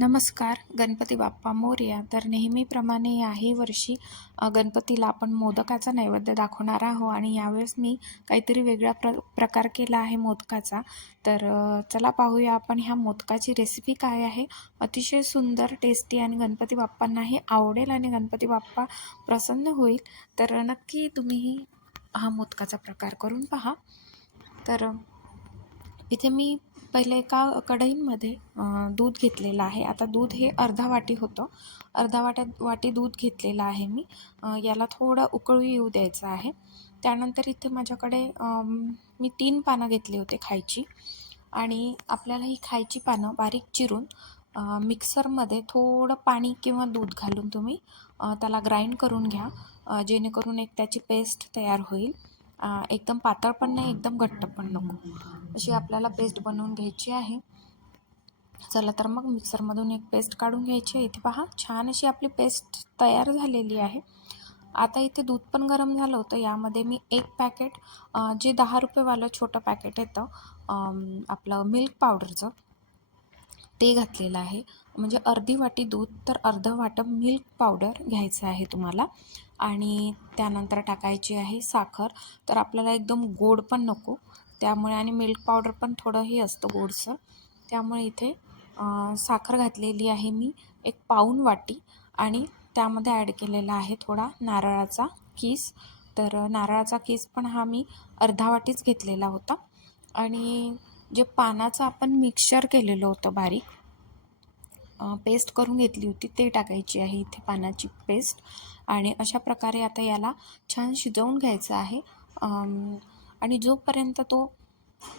नमस्कार गणपती बाप्पा मोर्या. तर नेहमीप्रमाणे याही वर्षी गणपतीला आपण मोदकाचा नैवेद्य दाखवणार आहोत आणि यावेळेस मी काहीतरी वेगळा प्र प्रकार केला आहे मोदकाचा. तर चला पाहूया आपण ह्या मोदकाची रेसिपी काय आहे. अतिशय सुंदर टेस्टी आणि गणपती बाप्पांनाही आवडेल आणि गणपती बाप्पा प्रसन्न होईल. तर नक्की तुम्ही हा मोदकाचा प्रकार करून पहा. तर इथे मी पहिले एका कढईमध्ये दूध घेतलेलं आहे. आता दूध हे अर्धा वाटी होतं. अर्धा वाट्या वाटी दूध घेतलेलं आहे मी. याला थोडं उकळू येऊ द्यायचं आहे. त्यानंतर इथे माझ्याकडे मी तीन पानं घेतली होते खायची. आणि आपल्याला ही खायची पानं बारीक चिरून मिक्सरमध्ये थोडं पाणी किंवा दूध घालून तुम्ही त्याला ग्राइंड करून घ्या. जेणेकरून एक त्याची पेस्ट तयार होईल. एकदम पातळ पण नाही एकदम घट्ट पण नको. अशी आपल्याला पेस्ट बनवून घ्यायची आहे. चला तर मग मिक्सरमधून एक पेस्ट काढून घ्यायची आहे. इथे पहा छान अशी आपली पेस्ट तयार झालेली आहे. आता इथे दूध पण गरम झालं होतं. यामध्ये मी एक पॅकेट जे दहा रुपयेवालं छोटं पॅकेट येतं आपलं मिल्क पावडरचं ते घातलेलं आहे. म्हणजे अर्धी वाटी दूध तर अर्धं वाटप मिल्क पावडर घ्यायचं आहे तुम्हाला. आणि त्यानंतर टाकायची आहे साखर. तर आपल्याला एकदम गोड पण नको. त्यामुळे आणि मिल्क पावडर पण थोडं हे असतं गोडसं. त्यामुळे इथे साखर घातलेली आहे मी एक पाऊण वाटी. आणि त्यामध्ये ॲड केलेला आहे थोडा नारळाचा किस. तर नारळाचा किस पण हा मी अर्धा वाटीच घेतलेला होता. आणि जे पानाचं आपण मिक्सचर केलेलं होतं बारीक पेस्ट करून घेतली होती ते टाकायची आहे इथे पानाची पेस्ट आणि अशा प्रकारे आता याला छान शिजवून घ्यायचं आहे. आणि जोपर्यंत तो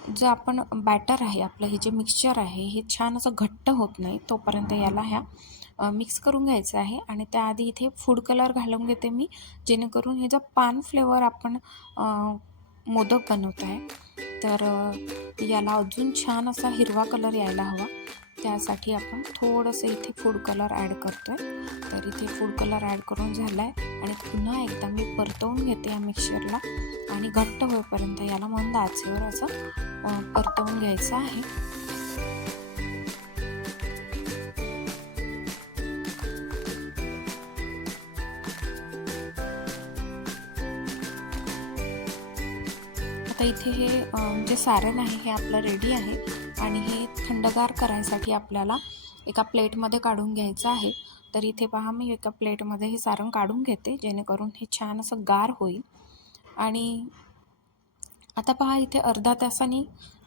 जो आपण बॅटर आहे आपलं हे जे मिक्सचर आहे हे छान असं घट्ट होत नाही तोपर्यंत याला ह्या मिक्स करून घ्यायचं आहे. आणि त्याआधी इथे फूड कलर घालून घेते मी जेणेकरून हे जो पान फ्लेवर आपण मोदक बनवत आहे तर याला अजून छान असा हिरवा कलर यायला हवा. त्यासाठी आपण थोडंसं इथे फूड कलर ॲड करतो आहे तर इथे फूड कलर ॲड करून झाला आहे आणि पुन्हा एकदा मी परतवून घेते या मिक्सरला आणि घट्ट होईपर्यंत याला मंद आचेवर असं परतवून घ्यायचं आहे. आता इथे हे जे सारण आहे हे आपलं रेडी आहे. आणि हे थंडगार करायसाठी आपल्याला एका प्लेटमध्ये काढून घ्यायचं आहे. तर इथे पहा मी एका प्लेटमध्ये हे सारण काढून घेते जेणेकरून हे छान असं गार होईल. आणि आता पहा इथे अर्धा तासाने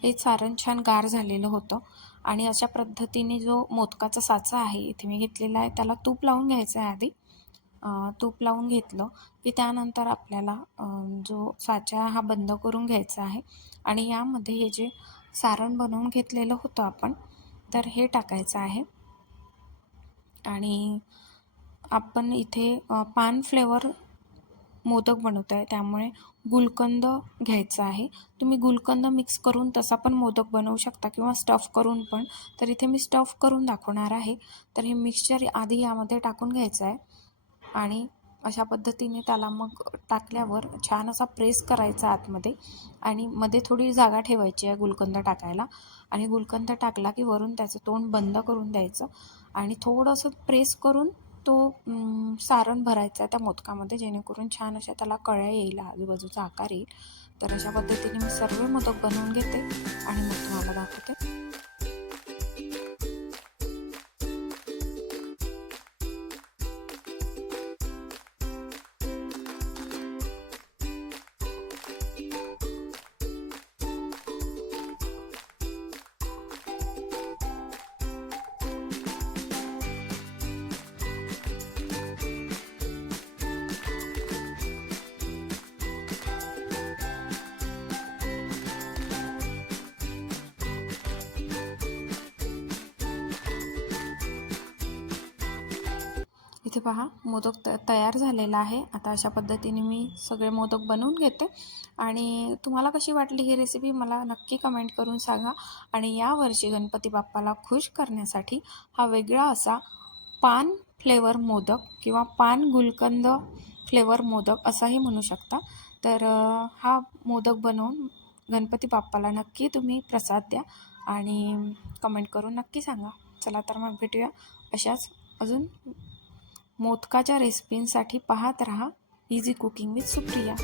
हे सारण छान गार झालेलं होतं. आणि अशा पद्धतीने जो मोदकाचा साचा आहे इथे मी घेतलेला आहे त्याला तूप लावून घ्यायचं आहे आधी. तूप लावून घेतलं की त्यानंतर आपल्याला जो साचा हा बंद करून घ्यायचा आहे आणि यामध्ये हे जे सारण बनवून घेतलेलं होतं आपण तर हे टाकायचं आहे. आणि आपण इथे पान फ्लेवर मोदक बनवत आहे त्यामुळे गुलकंद घ्यायचा आहे. तुम्ही गुलकंद मिक्स करून तसा पण मोदक बनवू शकता किंवा स्टफ करून पण. तर इथे मी स्टफ करून दाखवणार आहे. तर हे मिक्सचर आधी यामध्ये टाकून घ्यायचं आहे. आणि अशा पद्धतीने त्याला मग टाकल्यावर छान असा प्रेस करायचा आतमध्ये आणि मध्ये थोडी जागा ठेवायची आहे गुलकंद टाकायला. आणि गुलकंद टाकला की वरून त्याचं तोंड बंद करून द्यायचं आणि थोडंसं प्रेस करून तो सारण भरायचा आहे त्या मोदकामध्ये जेणेकरून छान अशा त्याला कळ्या येईल आजूबाजूचा आकार येईल. तर अशा पद्धतीने मी सर्व मोदक बनवून घेते आणि मग तुम्हाला दाखवते. इथे पहा मोदक त तयार झालेला आहे. आता अशा पद्धतीने मी सगळे मोदक बनवून घेते. आणि तुम्हाला कशी वाटली ही रेसिपी मला नक्की कमेंट करून सांगा. आणि यावर्षी गणपती बाप्पाला खुश करण्यासाठी हा वेगळा असा पान फ्लेवर मोदक किंवा पान गुलकंद फ्लेवर मोदक असाही म्हणू शकता. तर हा मोदक बनवून गणपती बाप्पाला नक्की तुम्ही प्रसाद द्या आणि कमेंट करून नक्की सांगा. चला तर मग भेटूया अशाच अजून मोदकाच्या रेसिपींसाठी पाहत रहा. Easy cooking with Supriya